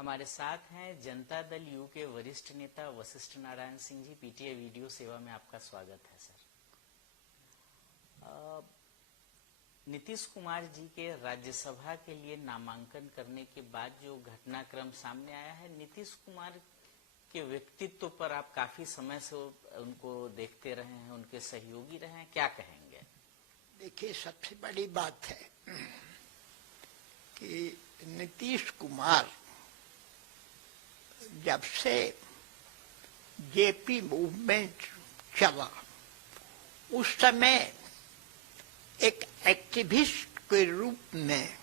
हमारे साथ हैं जनता दल यू के वरिष्ठ नेता वशिष्ठ नारायण सिंह जी। पीटीआई वीडियो सेवा में आपका स्वागत है सर। नीतीश कुमार जी के राज्यसभा के लिए नामांकन करने के बाद जो घटनाक्रम सामने आया है, नीतीश कुमार के व्यक्तित्व पर आप काफी समय से उनको देखते रहे हैं, उनके सहयोगी रहे हैं, क्या कहेंगे? देखिए, सबसे बड़ी बात है कि नीतीश कुमार जब से जेपी मूवमेंट चला उस समय एक एक्टिविस्ट के रूप में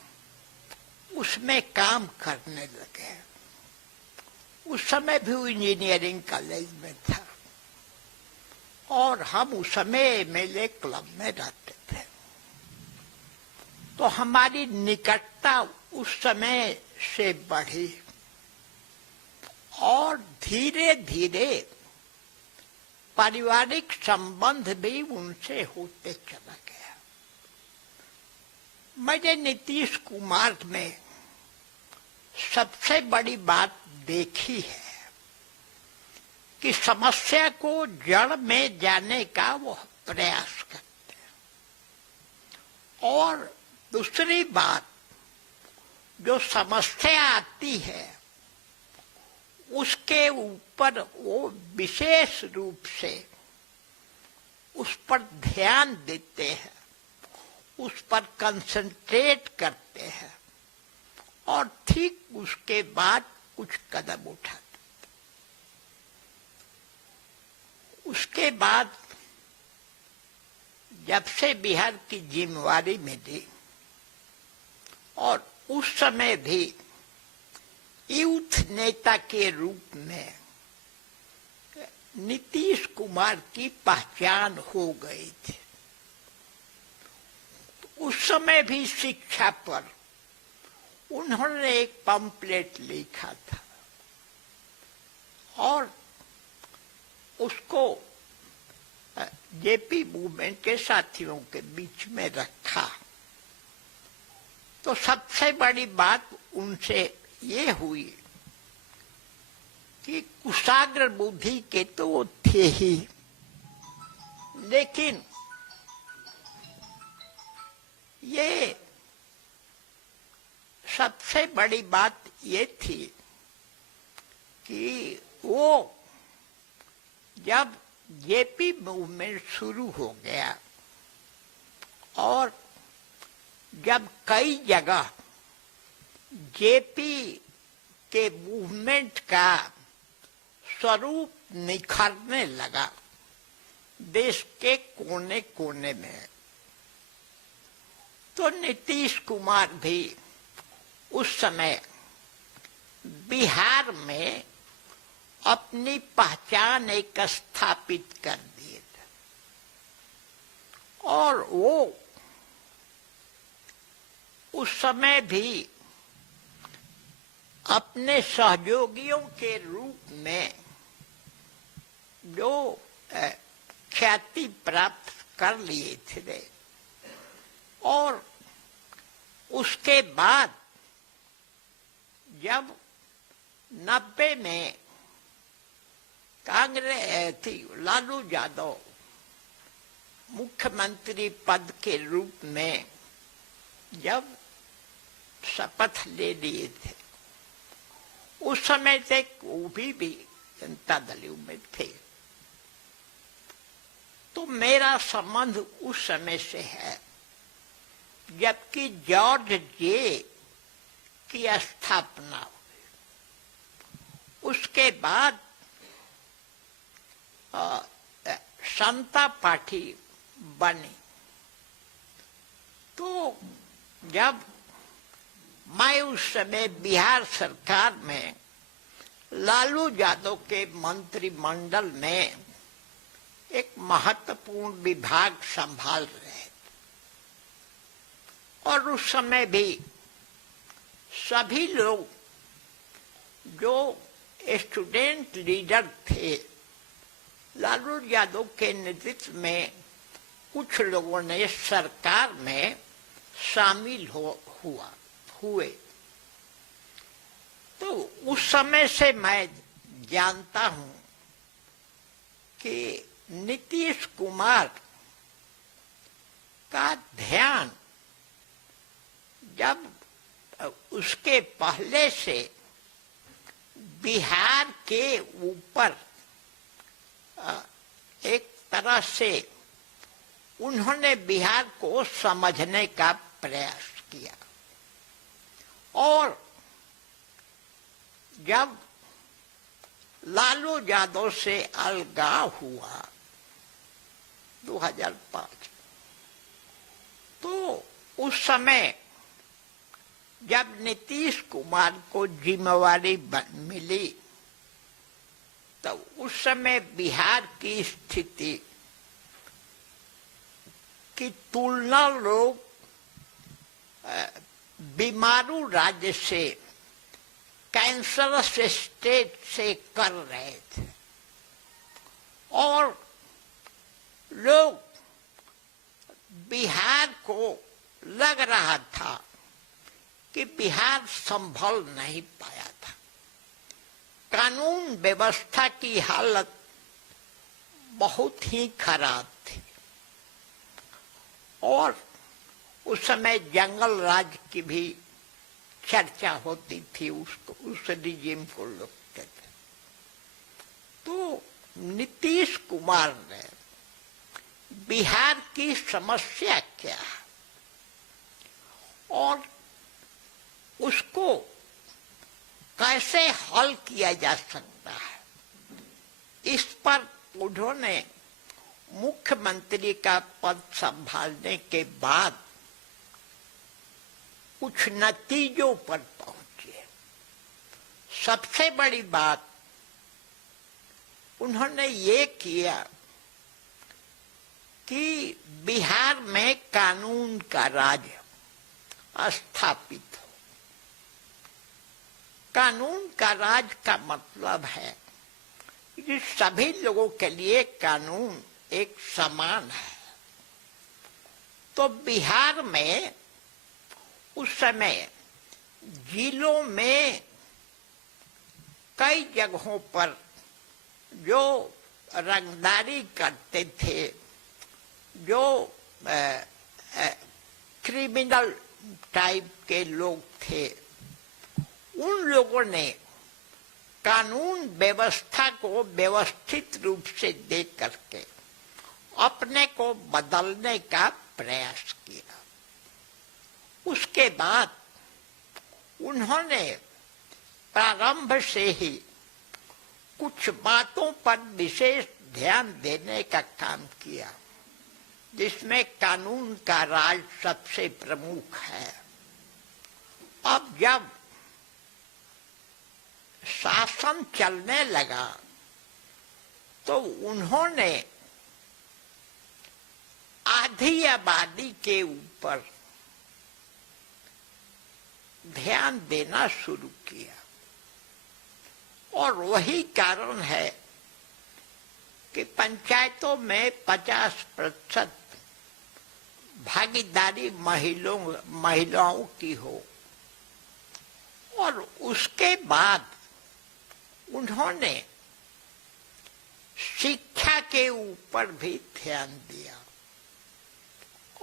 उसमें काम करने लगे। उस समय भी वो इंजीनियरिंग कॉलेज में था और हम उस समय एमएलए क्लब में रहते थे, तो हमारी निकटता उस समय से बढ़ी और धीरे धीरे पारिवारिक संबंध भी उनसे होते चला गया। मैंने नीतीश कुमार में सबसे बड़ी बात देखी है कि समस्या को जड़ में जाने का वो प्रयास करते हैं, और दूसरी बात, जो समस्या आती है उसके ऊपर वो विशेष रूप से उस पर ध्यान देते हैं, उस पर कंसंट्रेट करते हैं और ठीक उसके बाद कुछ कदम उठाते हैं। उसके बाद जब से बिहार की जिम्मेवारी मिली और उस समय भी यूथ नेता के रूप में नीतीश कुमार की पहचान हो गई थी। उस समय भी शिक्षा पर उन्होंने एक पम्पलेट लिखा था और उसको जेपी मूवमेंट के साथियों के बीच में रखा। तो सबसे बड़ी बात उनसे ये हुई कि कुशाग्र बुद्धि के तो वो थे ही, लेकिन ये सबसे बड़ी बात ये थी कि वो जब जेपी मूवमेंट शुरू हो गया और जब कई जगह जेपी के मूवमेंट का स्वरूप निखरने लगा देश के कोने कोने में, तो नीतीश कुमार भी उस समय बिहार में अपनी पहचान एक स्थापित कर दिए थे और वो उस समय भी अपने सहयोगियों के रूप में जो ख्याति प्राप्त कर लिए थे, और उसके बाद जब 90 में कांग्रेस थी, लालू यादव मुख्यमंत्री पद के रूप में जब शपथ ले लिए थे, उस समय तक वो भी जनता दल में थे। तो मेरा संबंध उस समय से है जबकि जॉर्ज जे की स्थापना हुई, उसके बाद समता पार्टी बनी। तो जब मैं उस समय बिहार सरकार में लालू यादव के मंत्रिमंडल में एक महत्वपूर्ण विभाग संभाल रहे थे, और उस समय भी सभी लोग जो स्टूडेंट लीडर थे, लालू यादव के नेतृत्व में कुछ लोगों ने सरकार में शामिल हुए। तो उस समय से मैं जानता हूं कि नीतीश कुमार का ध्यान जब उसके पहले से बिहार के ऊपर एक तरह से उन्होंने बिहार को समझने का प्रयास किया, और जब लालू यादव से अलगाव हुआ 2005, तो उस समय जब नीतीश कुमार को जिम्मेवारी मिली, तो उस समय बिहार की स्थिति की तुलना लोग बीमारू राज्य से, कैंसरस स्टेट से कर रहे थे, और लोग बिहार को लग रहा था कि बिहार संभल नहीं पाया था। कानून व्यवस्था की हालत बहुत ही खराब थी, और उस समय जंगल राज की भी चर्चा होती थी, उसको उस रिजीम को लोग कहते। तो नीतीश कुमार ने बिहार की समस्या क्या है और उसको कैसे हल किया जा सकता है, इस पर उन्होंने मुख्यमंत्री का पद संभालने के बाद कुछ नतीजों पर पहुंचे। सबसे बड़ी बात उन्होंने ये किया कि बिहार में कानून का राज स्थापित हो। कानून का राज का मतलब है कि सभी लोगों के लिए कानून एक समान है। तो बिहार में उस समय जिलों में कई जगहों पर जो रंगदारी करते थे, जो क्रिमिनल टाइप के लोग थे, उन लोगों ने कानून व्यवस्था को व्यवस्थित रूप से देख करके अपने को बदलने का प्रयास किया। उसके बाद उन्होंने प्रारंभ से ही कुछ बातों पर विशेष ध्यान देने का काम किया, जिसमें कानून का राज सबसे प्रमुख है। अब जब शासन चलने लगा तो उन्होंने आधी आबादी के ऊपर ध्यान देना शुरू किया, और वही कारण है कि पंचायतों में 50% भागीदारी महिलाओं की हो। और उसके बाद उन्होंने शिक्षा के ऊपर भी ध्यान दिया,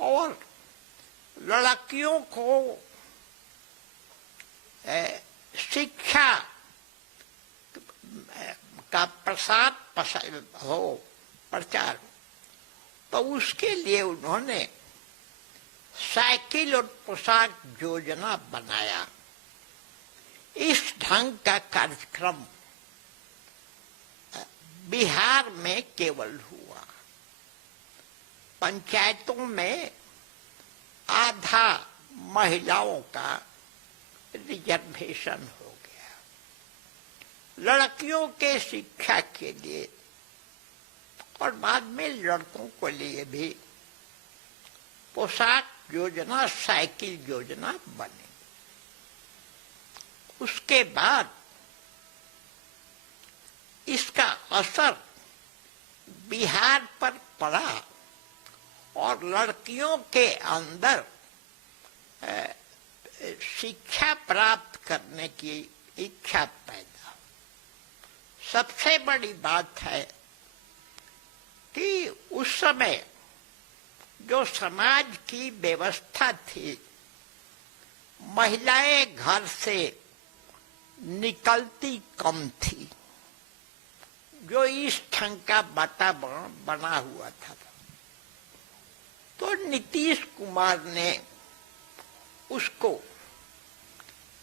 और लड़कियों को शिक्षा का प्रचार, तो उसके लिए उन्होंने साइकिल और पोशाक योजना बनाया। इस ढंग का कार्यक्रम बिहार में केवल हुआ। पंचायतों में आधा महिलाओं का रिजर्वेशन हो गया। लड़कियों के शिक्षा के लिए और बाद में लड़कों को लिए भी पोशाक योजना, साइकिल योजना बनी। उसके बाद इसका असर बिहार पर पड़ा, और लड़कियों के अंदर शिक्षा प्राप्त करने की इच्छा पैदा। सबसे बड़ी बात है कि उस समय जो समाज की व्यवस्था थी, महिलाएं घर से निकलती कम थी, जो इस ढंग का वातावरण बना हुआ था। तो नीतीश कुमार ने उसको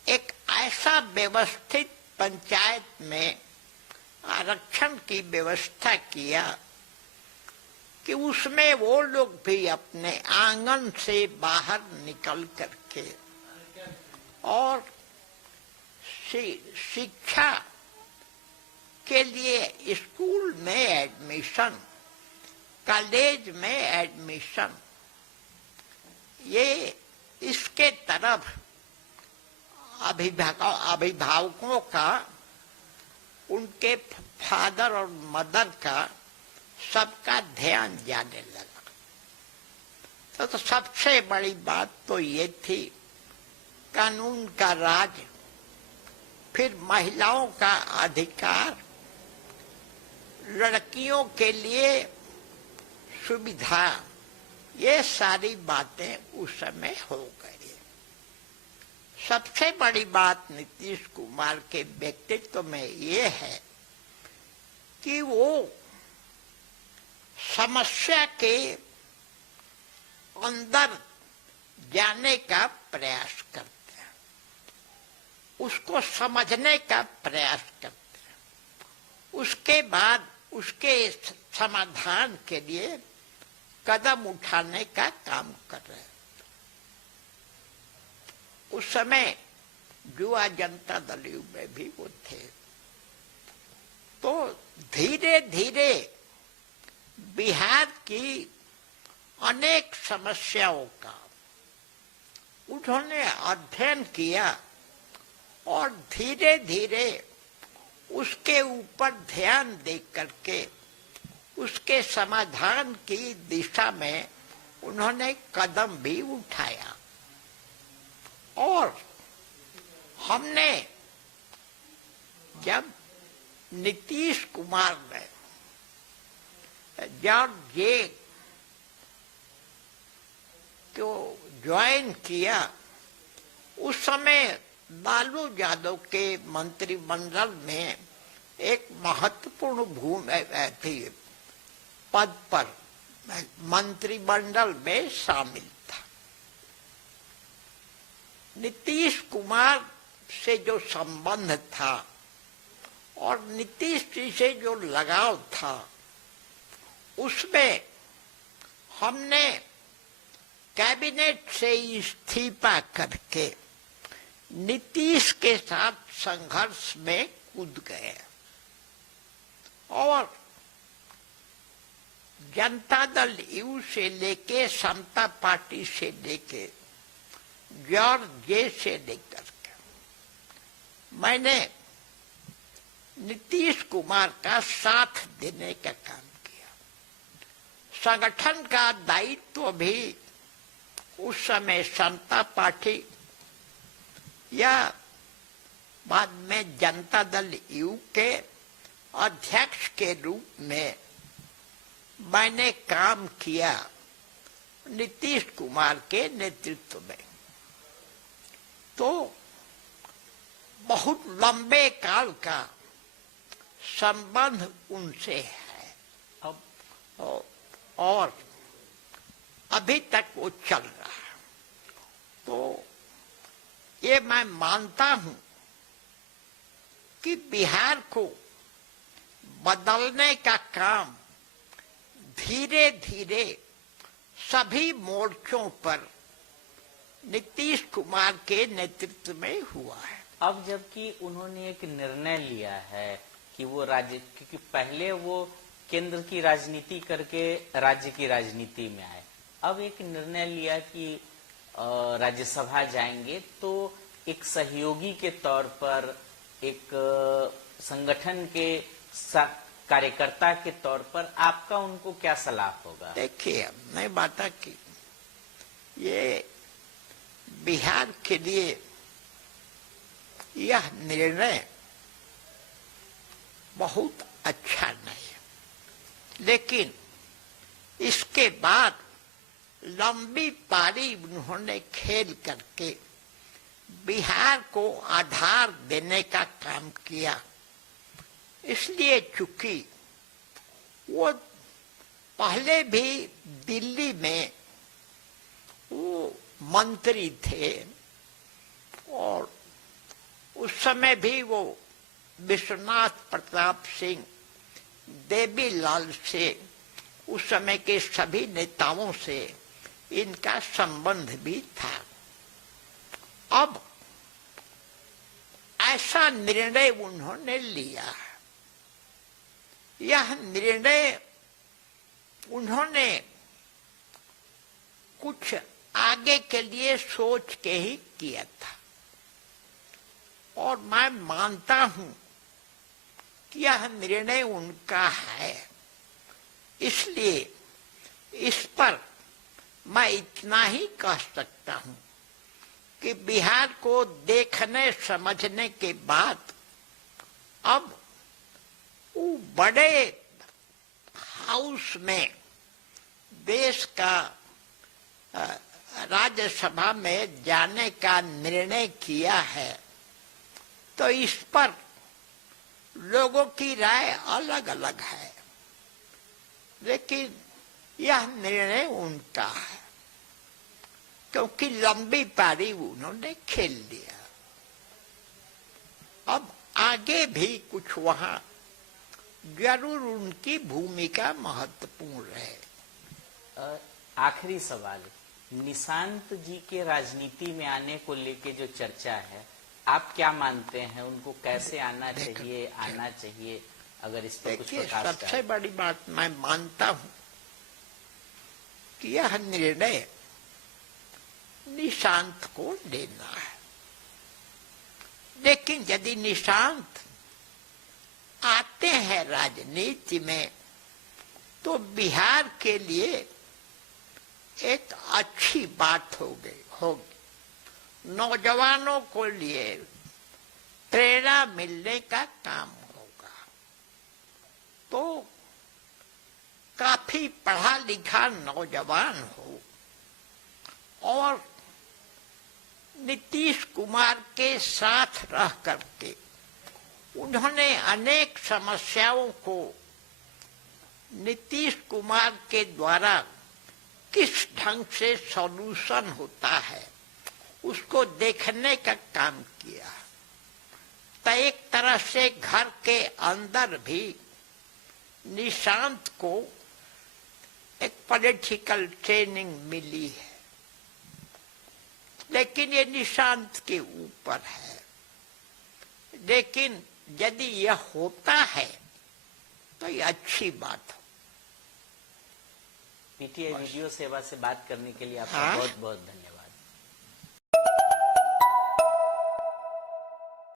एक ऐसा व्यवस्थित पंचायत में आरक्षण की व्यवस्था किया कि उसमें वो लोग भी अपने आंगन से बाहर निकल करके और शिक्षा के लिए स्कूल में एडमिशन, कॉलेज में एडमिशन, ये इसके तरफ अभिभावकों का, उनके फादर और मदर का सबका ध्यान जाने लगा। तो सबसे बड़ी बात तो ये थी कानून का राज, फिर महिलाओं का अधिकार, लड़कियों के लिए सुविधा, ये सारी बातें उस समय हो गई। सबसे बड़ी बात नीतीश कुमार के व्यक्तित्व में ये है कि वो समस्या के अंदर जाने का प्रयास करते हैं, उसको समझने का प्रयास करते हैं, उसके बाद उसके समाधान के लिए कदम उठाने का काम कर रहे हैं। उस समय युवा जनता दल में भी वो थे। तो धीरे धीरे बिहार की अनेक समस्याओं का उन्होंने अध्ययन किया और धीरे धीरे उसके ऊपर ध्यान दे करके उसके समाधान की दिशा में उन्होंने कदम भी उठाया। और हमने जब नीतीश कुमार ने जब ये तो ज्वाइन किया, उस समय लालू यादव के मंत्रिमंडल में एक महत्वपूर्ण भूमिका थी, पद पर मंत्रिमंडल में शामिल था। नीतीश कुमार से जो संबंध था और नीतीश जी से जो लगाव था, उसमें हमने कैबिनेट से इस्तीफा करके नीतीश के साथ संघर्ष में कूद गए और जनता दल यू से लेके समता पार्टी से लेके जॉर्ज जे से लेकर के मैंने नीतीश कुमार का साथ देने का काम किया। संगठन का दायित्व भी उस समय समता पार्टी या बाद में जनता दल यू के अध्यक्ष के रूप में मैंने काम किया नीतीश कुमार के नेतृत्व में। तो बहुत लंबे काल का संबंध उनसे है अब और अभी तक वो चल रहा है। तो ये मैं मानता हूं कि बिहार को बदलने का काम धीरे धीरे सभी मोर्चों पर नीतीश कुमार के नेतृत्व में हुआ है। अब जबकि उन्होंने एक निर्णय लिया है कि वो राज्य, क्योंकि पहले वो केंद्र की राजनीति करके राज्य की राजनीति में आए, अब एक निर्णय लिया कि राज्यसभा जाएंगे, तो एक सहयोगी के तौर पर, एक संगठन के कार्यकर्ता के तौर पर आपका उनको क्या सलाह होगा? देखिए, मैं बात की ये बिहार के लिए यह निर्णय बहुत अच्छा नहीं, लेकिन इसके बाद लंबी पारी उन्होंने खेल करके बिहार को आधार देने का काम किया। इसलिए चूंकि वो पहले भी दिल्ली में वो मंत्री थे और उस समय भी वो विश्वनाथ प्रताप सिंह, देवीलाल से, उस समय के सभी नेताओं से इनका संबंध भी था। अब ऐसा निर्णय उन्होंने लिया। यह निर्णय उन्होंने कुछ आगे के लिए सोच के ही किया था और मैं मानता हूं कि यह निर्णय उनका है। इसलिए इस पर मैं इतना ही कह सकता हूं कि बिहार को देखने समझने के बाद अब वो बड़े हाउस में देश का राज्यसभा में जाने का निर्णय किया है, तो इस पर लोगों की राय अलग अलग है, लेकिन यह निर्णय उनका है क्योंकि लंबी पारी उन्होंने खेल लिया। अब आगे भी कुछ वहां जरूर उनकी भूमिका महत्वपूर्ण है। आखिरी सवाल, निशांत जी के राजनीति में आने को लेके जो चर्चा है, आप क्या मानते हैं? उनको कैसे आना चाहिए, आना चाहिए? अगर इस पर कुछ प्रकाश डालें। सबसे बड़ी बात मैं मानता हूं कि यह निर्णय निशांत को लेना है, लेकिन यदि निशांत आते हैं राजनीति में तो बिहार के लिए एक अच्छी बात होगी। नौजवानों को लिए प्रेरणा मिलने का काम होगा। तो काफी पढ़ा लिखा नौजवान हो और नीतीश कुमार के साथ रह करके उन्होंने अनेक समस्याओं को नीतीश कुमार के द्वारा किस ढंग से सॉल्यूशन होता है उसको देखने का काम किया। तो एक तरह से घर के अंदर भी निशांत को एक पॉलिटिकल ट्रेनिंग मिली है, लेकिन ये निशांत के ऊपर है। लेकिन यदि यह होता है तो ये अच्छी बात हो। पीटीआई वीडियो सेवा से बात करने के लिए आपका बहुत बहुत धन्यवाद।